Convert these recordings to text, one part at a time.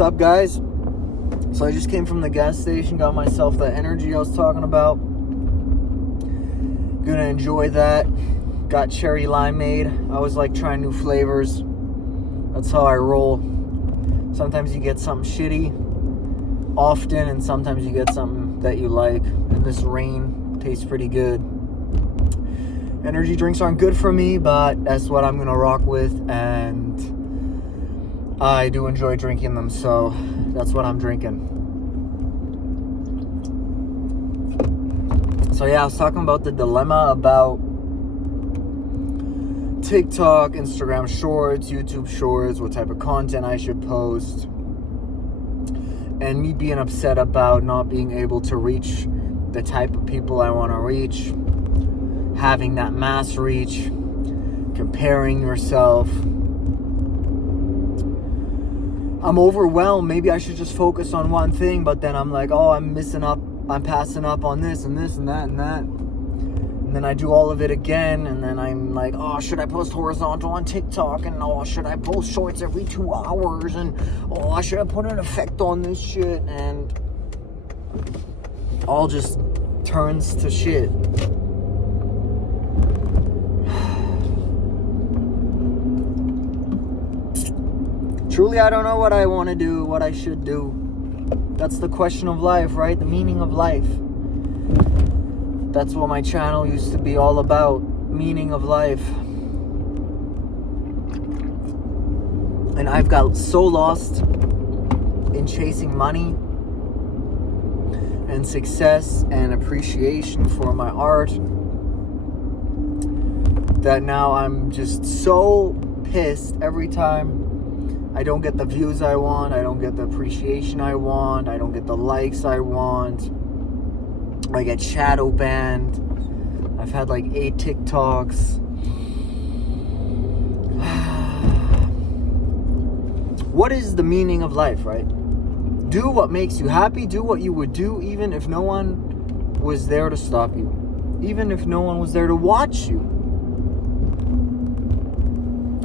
What's up, guys? So I just came from the gas station, got myself that energy I was talking about. Gonna enjoy that. Got cherry limeade. I always like trying new flavors. That's how I roll. Sometimes you get something shitty often, and sometimes you get something that you like. And this rain tastes pretty good. Energy drinks aren't good for me, but that's what I'm gonna rock with, and I do enjoy drinking them, so that's what I'm drinking. So yeah, I was talking about the dilemma about TikTok, Instagram Shorts, YouTube Shorts, what type of content I should post, and me being upset about not being able to reach the type of people I want to reach, having that mass reach, comparing yourself. I'm overwhelmed. Maybe I should just focus on one thing, but then I'm like, oh, I'm missing up. I'm passing up on this and this and that and that. And then I do all of it again, and then I'm like, oh, should I post horizontal on TikTok? And oh, should I post shorts every 2 hours? And oh, should I put an effect on this shit? And all just turns to shit. Truly, I don't know what I want to do, what I should do. That's the question of life, right? The meaning of life. That's what my channel used to be all about. Meaning of life. And I've got so lost in chasing money and success and appreciation for my art that now I'm just so pissed every time I don't get the views I want, I don't get the appreciation I want, I don't get the likes I want, I get shadow banned. I've had like 8 TikToks. What is the meaning of life, right? Do what makes you happy, do what you would do even if no one was there to stop you, even if no one was there to watch you.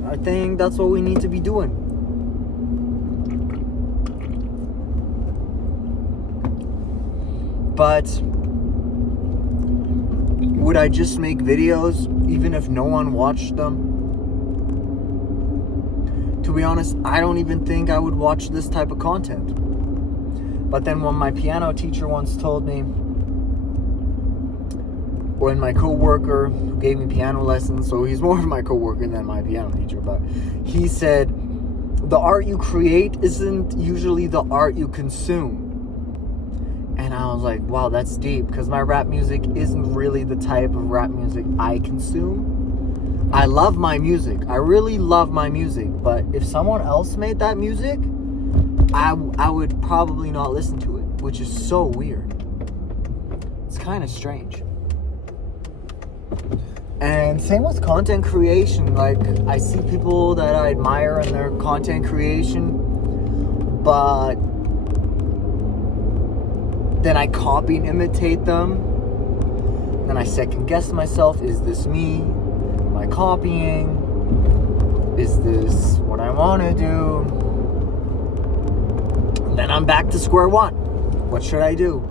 I think that's what we need to be doing. But would I just make videos even if no one watched them? To be honest, I don't even think I would watch this type of content. But then when my piano teacher once told me, when my co-worker who gave me piano lessons, so he's more of my co-worker than my piano teacher, but he said, the art you create isn't usually the art you consume. And I was like, wow, that's deep, because my rap music isn't really the type of rap music I consume. I love my music. I really love my music. But if someone else made that music, I would probably not listen to it, which is so weird. It's kind of strange. And same with content creation. Like, I see people that I admire in their content creation, but then I copy and imitate them. Then I second guess myself. Is this me? Am I copying? Is this what I want to do? And then I'm back to square one. What should I do?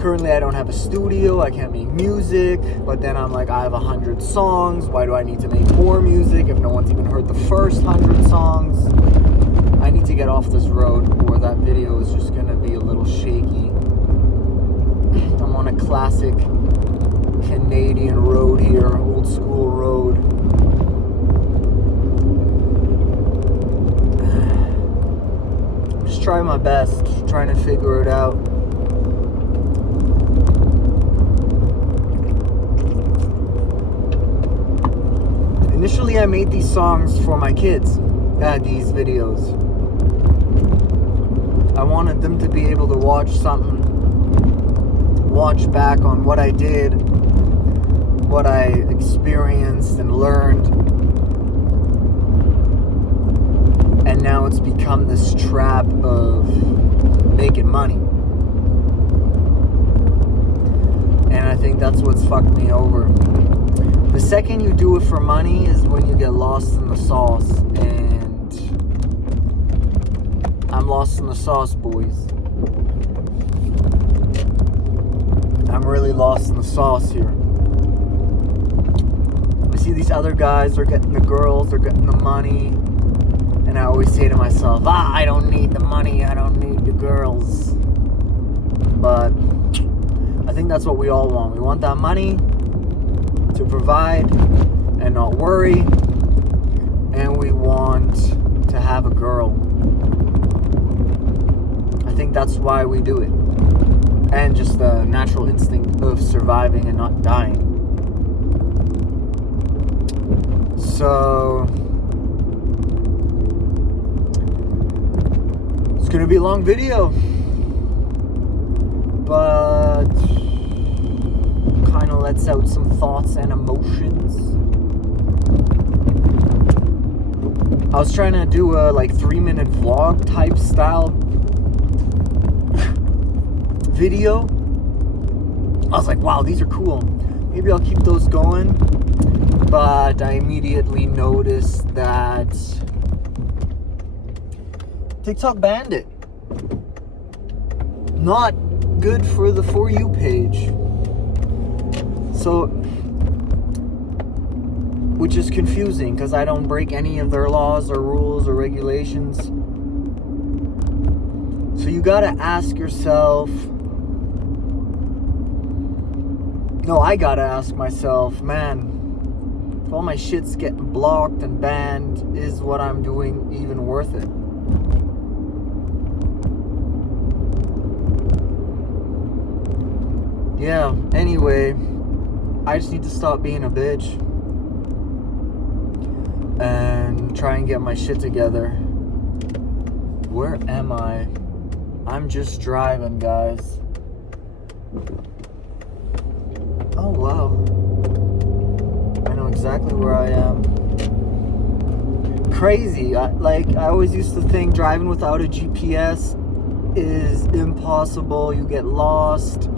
Currently, I don't have a studio. I can't make music. But then I'm like, I have 100 songs. Why do I need to make more music if no one's even heard the first 100 songs? I need to get off this road, or that video is just going to be a little shaky. I'm on a classic Canadian road here, old school road. I'm just trying my best, just trying to figure it out. Initially, I made these songs for my kids, these videos. I wanted them to be able to watch something, watch back on what I did, what I experienced and learned. And now it's become this trap of making money. And I think that's what's fucked me over. The second you do it for money is when you get lost in the sauce. And I'm lost in the sauce, boys. I'm really lost in the sauce here. I see these other guys, they're getting the girls, they're getting the money. And I always say to myself, I don't need the money, I don't need the girls. But I think that's what we all want. We want that money to provide and not worry. And we want to have a girl. I think that's why we do it. And just the natural instinct of surviving and not dying. So it's gonna be a long video, but kind of lets out some thoughts and emotions. I was trying to do a 3-minute vlog type style video. I was like, wow, these are cool. Maybe I'll keep those going. But I immediately noticed that TikTok banned it. Not good for the For You page. So, which is confusing because I don't break any of their laws or rules or regulations. So you gotta ask yourself, no, I gotta ask myself, man, if all my shit's getting blocked and banned, is what I'm doing even worth it? Yeah, anyway, I just need to stop being a bitch and try and get my shit together. Where am I? I'm just driving, guys. Oh, wow. I know exactly where I am. Crazy. I always used to think driving without a GPS is impossible. You get lost.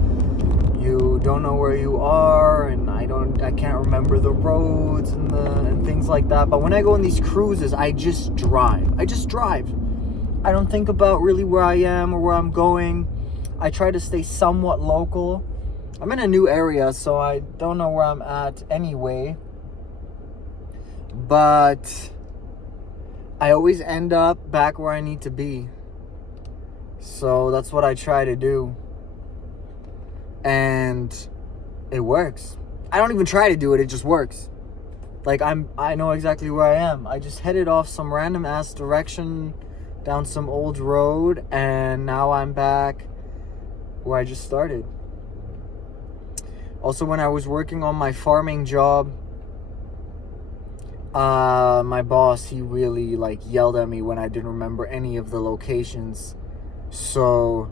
You don't know where you are, and I can't remember the roads and things like that. But when I go on these cruises, I just drive. I don't think about really where I am or where I'm going. I try to stay somewhat local. I'm in a new area, so I don't know where I'm at anyway. But I always end up back where I need to be. So that's what I try to do. And it works. I don't even try to do it, it just works. I know exactly where I am. I just headed off some random ass direction down some old road, and now I'm back where I just started. Also, when I was working on my farming job, my boss, he really yelled at me when I didn't remember any of the locations. So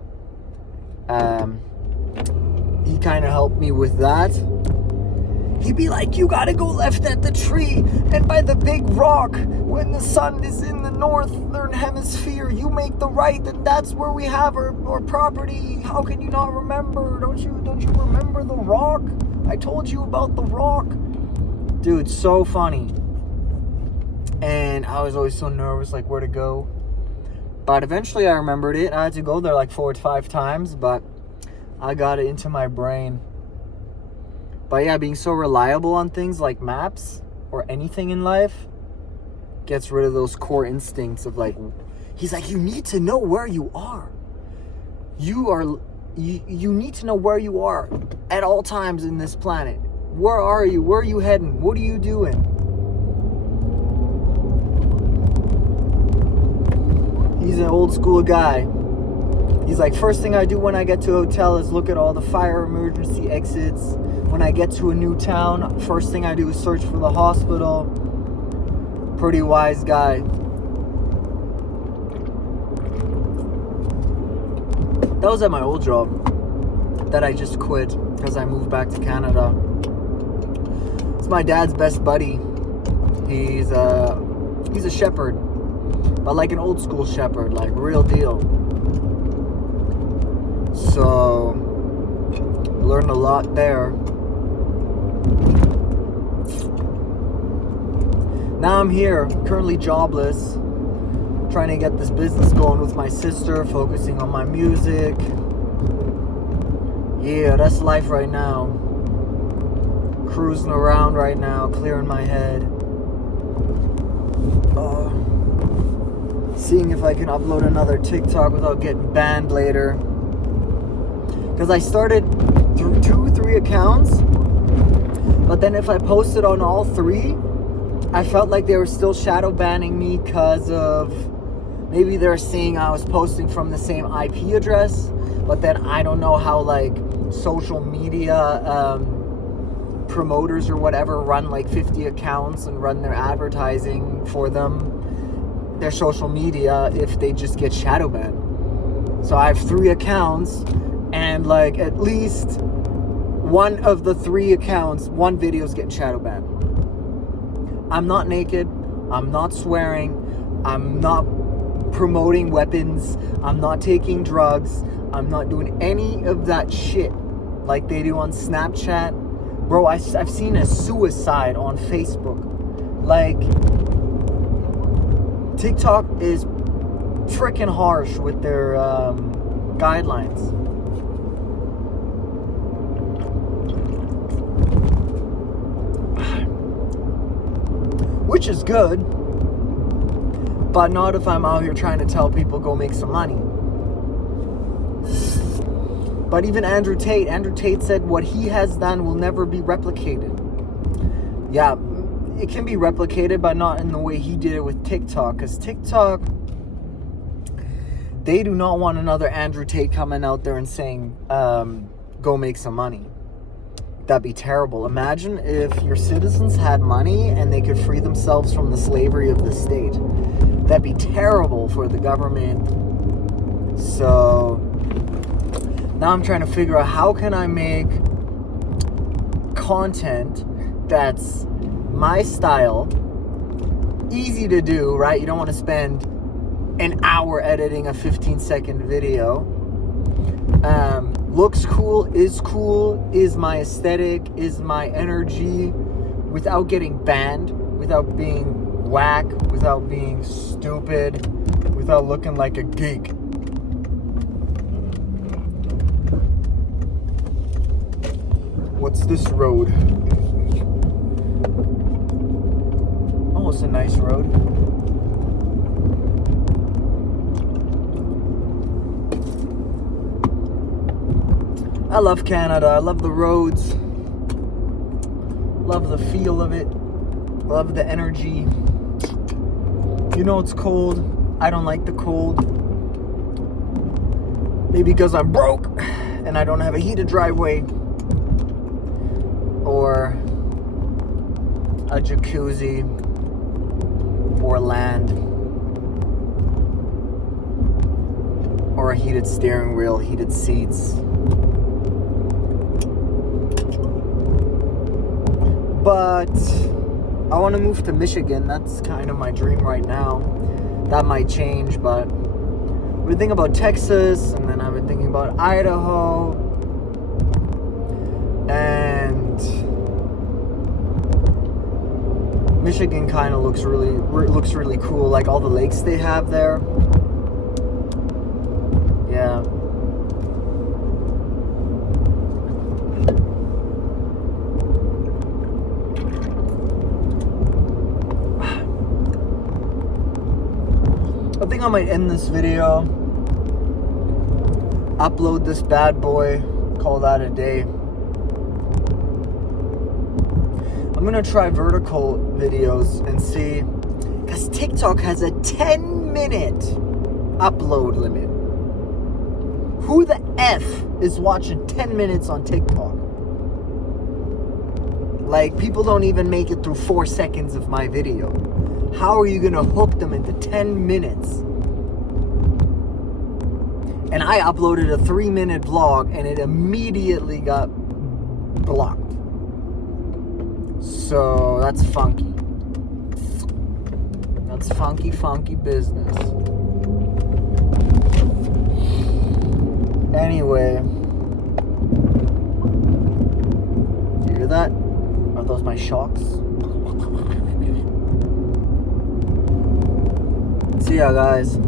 he kind of helped me with that. He'd be like, you gotta go left at the tree and by the big rock. When the sun is in the northern hemisphere, you make the right, and that's where we have our property. How can you not remember? Don't you remember the rock? I told you about the rock. Dude, so funny. And I was always so nervous, where to go. But eventually I remembered it. I had to go there 4 to 5 times, but I got it into my brain. But yeah, being so reliable on things like maps or anything in life gets rid of those core instincts of he's like, you need to know where you are. You need to know where you are at all times in this planet. Where are you? Where are you heading? What are you doing? He's an old school guy. He's like, first thing I do when I get to a hotel is look at all the fire emergency exits. When I get to a new town, first thing I do is search for the hospital. Pretty wise guy. That was at my old job that I just quit because I moved back to Canada. It's my dad's best buddy. He's a shepherd, but an old school shepherd, real deal. So learned a lot there. Now I'm here, currently jobless, trying to get this business going with my sister, focusing on my music. Yeah, that's life right now. Cruising around right now, clearing my head. Seeing if I can upload another TikTok without getting banned later. Because I started 3 accounts, but then if I posted on all 3, I felt like they were still shadow banning me because of maybe they're seeing I was posting from the same IP address, but then I don't know how like social media promoters or whatever run like 50 accounts and run their advertising for them, their social media, if they just get shadow banned. So I have 3 accounts, and like at least one of the 3 accounts, one video is getting shadow banned. I'm not naked, I'm not swearing, I'm not promoting weapons, I'm not taking drugs, I'm not doing any of that shit like they do on Snapchat. Bro, I've seen a suicide on Facebook. Like, TikTok is freaking harsh with their guidelines. Which is good, but not if I'm out here trying to tell people go make some money. But even Andrew Tate said what he has done will never be replicated. Yeah, it can be replicated, but not in the way he did it with TikTok. Because TikTok, they do not want another Andrew Tate coming out there and saying, go make some money. That'd be terrible. Imagine if your citizens had money and they could free themselves from the slavery of the state. That'd be terrible for the government. So now I'm trying to figure out how can I make content that's my style, easy to do, right? You don't want to spend an hour editing a 15-second video. Looks cool, is my aesthetic, is my energy, without getting banned, without being whack, without being stupid, without looking like a geek. What's this road? Oh, it's a nice road. I love Canada. I love the roads. Love the feel of it. Love the energy. You know it's cold. I don't like the cold. Maybe because I'm broke and I don't have a heated driveway or a jacuzzi or land or a heated steering wheel, heated seats. But I want to move to Michigan. That's kind of my dream right now. That might change, but I've been thinking about Texas, and then I've been thinking about Idaho, and Michigan kind of looks really cool. Like all the lakes they have there. Yeah. I think I might end this video, upload this bad boy, call that a day. I'm gonna try vertical videos and see, because TikTok has a 10-minute upload limit. Who the F is watching 10 minutes on TikTok? Like, people don't even make it through 4 seconds of my video. How are you going to hook them into 10 minutes? And I uploaded a 3-minute vlog and it immediately got blocked. So that's funky. That's funky business. Anyway. Do you hear that? Are those my shocks? See See ya, guys.